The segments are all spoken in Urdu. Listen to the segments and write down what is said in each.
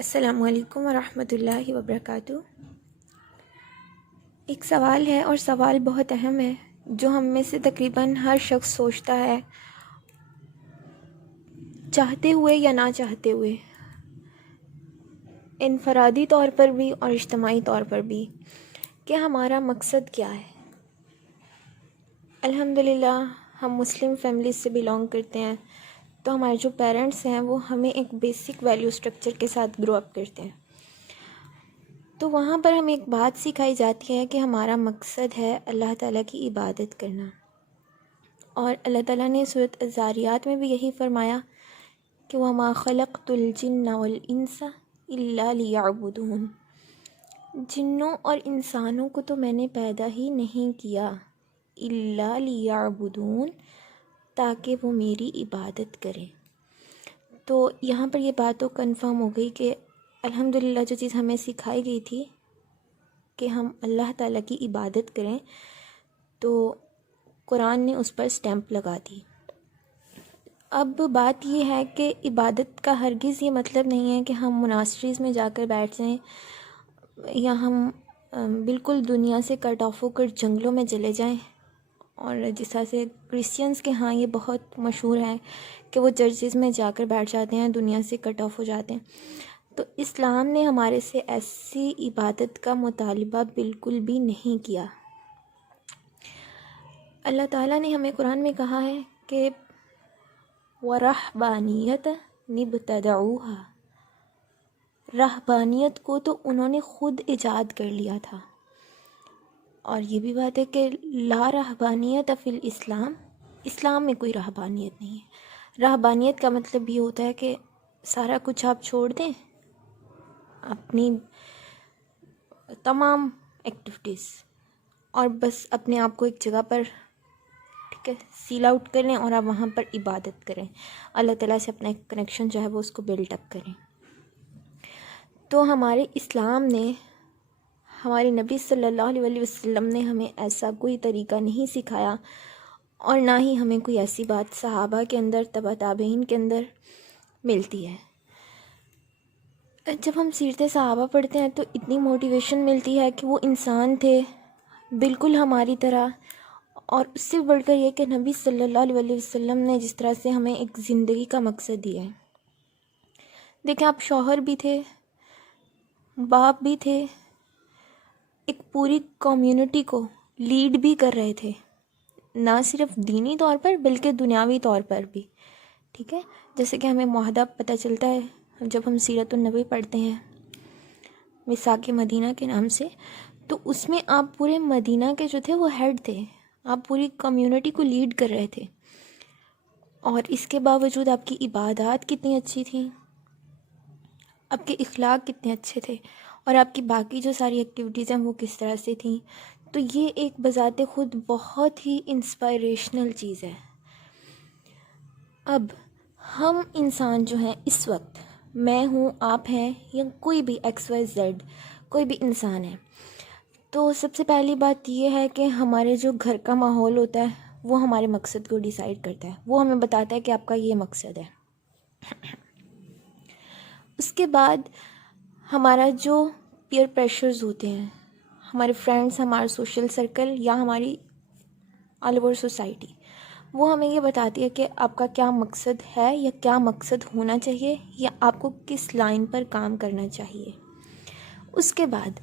السلام علیکم ورحمۃ اللہ وبرکاتہ۔ ایک سوال ہے اور سوال بہت اہم ہے جو ہم میں سے تقریباً ہر شخص سوچتا ہے، چاہتے ہوئے یا نہ چاہتے ہوئے، انفرادی طور پر بھی اور اجتماعی طور پر بھی، کہ ہمارا مقصد کیا ہے۔ الحمدللہ ہم مسلم فیملی سے بلانگ کرتے ہیں، تو ہمارے جو پیرنٹس ہیں وہ ہمیں ایک بیسک ویلیو سٹرکچر کے ساتھ گرو اپ کرتے ہیں۔ تو وہاں پر ہمیں ایک بات سکھائی جاتی ہے کہ ہمارا مقصد ہے اللہ تعالیٰ کی عبادت کرنا، اور اللہ تعالیٰ نے سورۃ الذاریات میں بھی یہی فرمایا کہ وَمَا خَلَقْتُ الْجِنَّ وَالْإِنسَ إِلَّا لِيَعْبُدُونَ، جنوں اور انسانوں کو تو میں نے پیدا ہی نہیں کیا إِلَّا لِيَعْبُدُونَ، تاکہ وہ میری عبادت کریں۔ تو یہاں پر یہ بات تو کنفرم ہو گئی کہ الحمدللہ جو چیز ہمیں سکھائی گئی تھی کہ ہم اللہ تعالیٰ کی عبادت کریں، تو قرآن نے اس پر سٹیمپ لگا دی۔ اب بات یہ ہے کہ عبادت کا ہرگز یہ مطلب نہیں ہے کہ ہم مناسٹریز میں جا کر بیٹھ جائیں، یا ہم بالکل دنیا سے کٹ آف ہو کر جنگلوں میں چلے جائیں، اور جس طرح سے کرسچنس کے ہاں یہ بہت مشہور ہے کہ وہ چرچز میں جا کر بیٹھ جاتے ہیں، دنیا سے کٹ آف ہو جاتے ہیں۔ تو اسلام نے ہمارے سے ایسی عبادت کا مطالبہ بالکل بھی نہیں کیا۔ اللہ تعالیٰ نے ہمیں قرآن میں کہا ہے کہ وَرَحْبَانِيَّةً ابْتَدَعُوهَا، رہبانیت کو تو انہوں نے خود ایجاد کر لیا تھا۔ اور یہ بھی بات ہے کہ لا رہبانیت فی الاسلام، اسلام میں کوئی رہبانیت نہیں ہے۔ رہبانیت کا مطلب یہ ہوتا ہے کہ سارا کچھ آپ چھوڑ دیں، اپنی تمام ایکٹیویٹیز، اور بس اپنے آپ کو ایک جگہ پر سیل آؤٹ کر لیں اور آپ وہاں پر عبادت کریں، اللہ تعالیٰ سے اپنا ایک کنیکشن جو ہے وہ اس کو بلڈ اپ کریں۔ تو ہمارے اسلام نے، ہمارے نبی صلی اللہ علیہ وسلم نے ہمیں ایسا کوئی طریقہ نہیں سکھایا، اور نہ ہی ہمیں کوئی ایسی بات صحابہ کے اندر، تبع تابعین کے اندر ملتی ہے۔ جب ہم سیرت صحابہ پڑھتے ہیں تو اتنی موٹیویشن ملتی ہے کہ وہ انسان تھے بالکل ہماری طرح، اور اس سے بڑھ کر یہ کہ نبی صلی اللہ علیہ وسلم نے جس طرح سے ہمیں ایک زندگی کا مقصد دیا ہے۔ دیکھیں، آپ شوہر بھی تھے، باپ بھی تھے، ایک پوری کمیونٹی کو لیڈ بھی کر رہے تھے، نہ صرف دینی طور پر بلکہ دنیاوی طور پر بھی، ٹھیک ہے۔ جیسے کہ ہمیں معاہدہ پتہ چلتا ہے جب ہم سیرت النبی پڑھتے ہیں میثاق مدینہ کے نام سے، تو اس میں آپ پورے مدینہ کے جو تھے وہ ہیڈ تھے، آپ پوری کمیونٹی کو لیڈ کر رہے تھے، اور اس کے باوجود آپ کی عبادات کتنی اچھی تھیں، آپ کے اخلاق کتنے اچھے تھے، اور آپ کی باقی جو ساری ایکٹیویٹیز ہیں وہ کس طرح سے تھیں۔ تو یہ ایک بذات خود بہت ہی انسپائریشنل چیز ہے۔ اب ہم انسان جو ہیں اس وقت، میں ہوں، آپ ہیں، یا کوئی بھی ایکس وائی زیڈ کوئی بھی انسان ہے، تو سب سے پہلی بات یہ ہے کہ ہمارے جو گھر کا ماحول ہوتا ہے وہ ہمارے مقصد کو ڈیسائیڈ کرتا ہے، وہ ہمیں بتاتا ہے کہ آپ کا یہ مقصد ہے۔ اس کے بعد ہمارا جو پیئر پریشرز ہوتے ہیں، ہمارے فرینڈس، ہمارا سوشل سرکل، یا ہماری آل اوور سوسائٹی، وہ ہمیں یہ بتاتی ہے کہ آپ کا کیا مقصد ہے، یا کیا مقصد ہونا چاہیے، یا آپ کو کس لائن پر کام کرنا چاہیے۔ اس کے بعد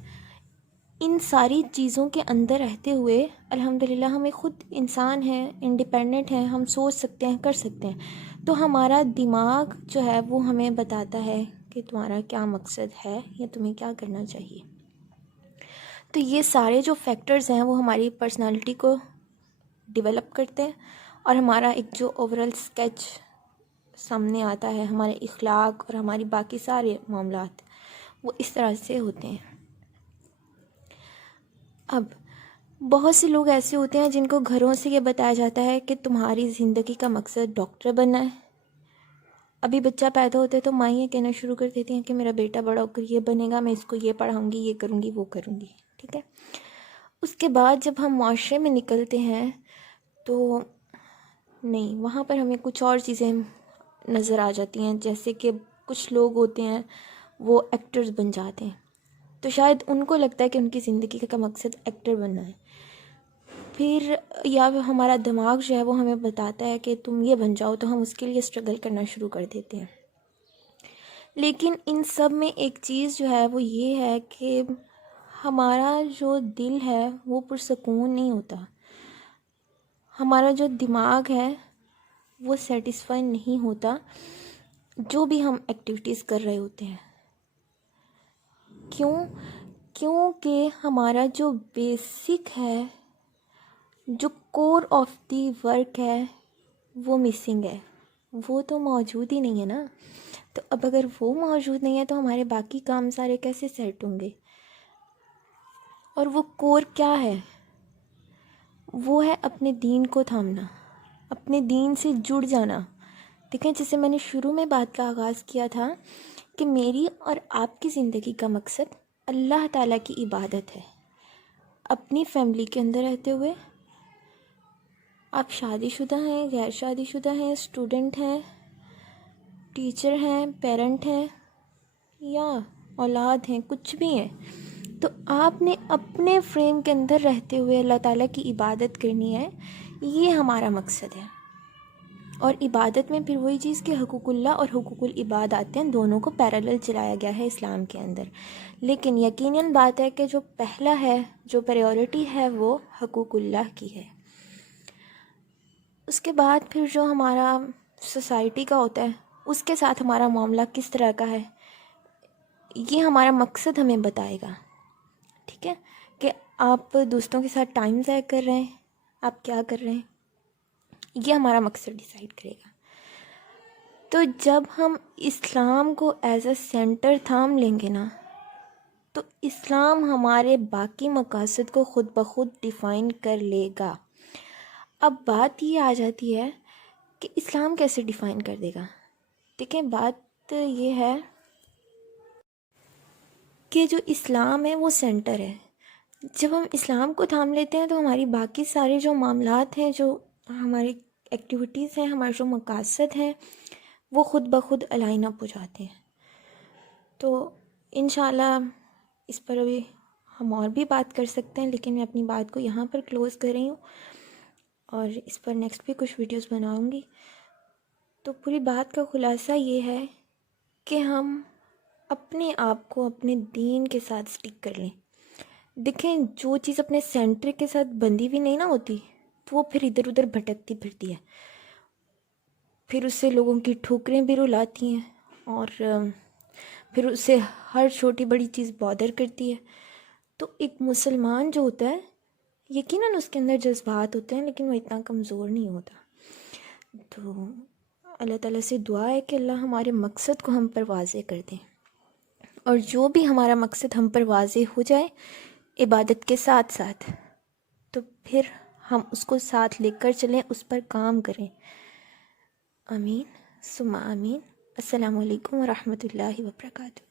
ان ساری چیزوں کے اندر رہتے ہوئے الحمدللہ ہم ایک خود انسان ہیں، انڈیپینڈنٹ ہیں، ہم سوچ سکتے ہیں، کر سکتے ہیں۔ تو ہمارا دماغ جو ہے وہ ہمیں بتاتا ہے کہ تمہارا کیا مقصد ہے، یا تمہیں کیا کرنا چاہیے۔ تو یہ سارے جو فیکٹرز ہیں وہ ہماری پرسنالٹی کو ڈیولپ کرتے ہیں، اور ہمارا ایک جو اوورال اسکیچ سامنے آتا ہے، ہمارے اخلاق اور ہماری باقی سارے معاملات وہ اس طرح سے ہوتے ہیں۔ اب بہت سے لوگ ایسے ہوتے ہیں جن کو گھروں سے یہ بتایا جاتا ہے کہ تمہاری زندگی کا مقصد ڈاکٹر بننا ہے۔ ابھی بچہ پیدا ہوتا ہے تو مائیں یہ کہنا شروع کر دیتی ہیں کہ میرا بیٹا بڑا ہو کر یہ بنے گا، میں اس کو یہ پڑھاؤں گی، یہ کروں گی، وہ کروں گی، ٹھیک ہے۔ اس کے بعد جب ہم معاشرے میں نکلتے ہیں تو نہیں، وہاں پر ہمیں کچھ اور چیزیں نظر آ جاتی ہیں، جیسے کہ کچھ لوگ ہوتے ہیں وہ ایکٹرز بن جاتے ہیں. تو شاید ان کو لگتا ہے کہ ان کی زندگی کا مقصد ایکٹر بننا ہے. پھر یا ہمارا دماغ جو ہے وہ ہمیں بتاتا ہے کہ تم یہ بن جاؤ، تو ہم اس کے لیے اسٹرگل کرنا شروع کر دیتے ہیں. لیکن ان سب میں ایک چیز جو ہے وہ یہ ہے کہ ہمارا جو دل ہے وہ پرسکون نہیں ہوتا. ہمارا جو دماغ ہے وہ سیٹسفائی نہیں ہوتا جو بھی ہم ایکٹیویٹیز کر رہے ہوتے ہیں. کیونکہ ہمارا جو بیسک ہے، جو کور آف دی ورک ہے، وہ مسنگ ہے. وہ تو موجود ہی نہیں ہے نا. تو اب اگر وہ موجود نہیں ہے تو ہمارے باقی کام سارے کیسے سیٹ ہوں گے؟ اور وہ کور کیا ہے؟ وہ ہے اپنے دین کو تھامنا، اپنے دین سے جڑ جانا. دیکھیں، جیسے میں نے شروع میں بات کا آغاز کیا تھا کہ میری اور آپ کی زندگی کا مقصد اللہ تعالیٰ کی عبادت ہے. اپنی فیملی کے اندر رہتے ہوئے، آپ شادی شدہ ہیں، غیر شادی شدہ ہیں، اسٹوڈنٹ ہیں، ٹیچر ہیں، پیرنٹ ہیں، یا اولاد ہیں، کچھ بھی ہیں، تو آپ نے اپنے فریم کے اندر رہتے ہوئے اللہ تعالیٰ کی عبادت کرنی ہے. یہ ہمارا مقصد ہے. اور عبادت میں پھر وہی چیز کہ حقوق اللہ اور حقوق العباد آتے ہیں، دونوں کو پیرالل چلایا گیا ہے اسلام کے اندر. لیکن یقیناً بات ہے کہ جو پہلا ہے، جو پریورٹی ہے، وہ حقوق اللہ کی ہے. اس کے بعد پھر جو ہمارا سوسائٹی کا ہوتا ہے، اس کے ساتھ ہمارا معاملہ کس طرح کا ہے، یہ ہمارا مقصد ہمیں بتائے گا. ٹھیک ہے، کہ آپ دوستوں کے ساتھ ٹائم ضائع کر رہے ہیں، آپ کیا کر رہے ہیں، یہ ہمارا مقصد ڈیسائیڈ کرے گا. تو جب ہم اسلام کو ایز اے سینٹر تھام لیں گے نا، تو اسلام ہمارے باقی مقاصد کو خود بخود ڈیفائن کر لے گا. اب بات یہ آ جاتی ہے کہ اسلام کیسے ڈیفائن کر دے گا. ٹھیک ہے، بات یہ ہے کہ جو اسلام ہے وہ سینٹر ہے. جب ہم اسلام کو تھام لیتے ہیں تو ہماری باقی سارے جو معاملات ہیں، جو ہماری ایکٹیویٹیز ہیں، ہمارے جو مقاصد ہیں، وہ خود بخود الائن اپ ہو جاتے ہیں. تو انشاءاللہ اس پر ابھی ہم اور بھی بات کر سکتے ہیں، لیکن میں اپنی بات کو یہاں پر کلوز کر رہی ہوں، اور اس پر نیکسٹ بھی کچھ ویڈیوز بناؤں گی. تو پوری بات کا خلاصہ یہ ہے کہ ہم اپنے آپ کو اپنے دین کے ساتھ سٹک کر لیں. دیکھیں، جو چیز اپنے سینٹر کے ساتھ بندھی ہوئی نہیں نہ ہوتی، تو وہ پھر ادھر ادھر بھٹکتی پھرتی ہے. پھر اس سے لوگوں کی ٹھوکریں بھی رلاتی ہیں، اور پھر اس سے ہر چھوٹی بڑی چیز بادر کرتی ہے. تو ایک مسلمان جو ہوتا ہے، یقیناً اس کے اندر جذبات ہوتے ہیں، لیکن وہ اتنا کمزور نہیں ہوتا. تو اللہ تعالیٰ سے دعا ہے کہ اللہ ہمارے مقصد کو ہم پر واضح کر دیں، اور جو بھی ہمارا مقصد ہم پر واضح ہو جائے عبادت کے ساتھ ساتھ، تو پھر ہم اس کو ساتھ لے کر چلیں، اس پر کام کریں. آمین ثم آمین. السلام علیکم ورحمۃ اللہ وبرکاتہ.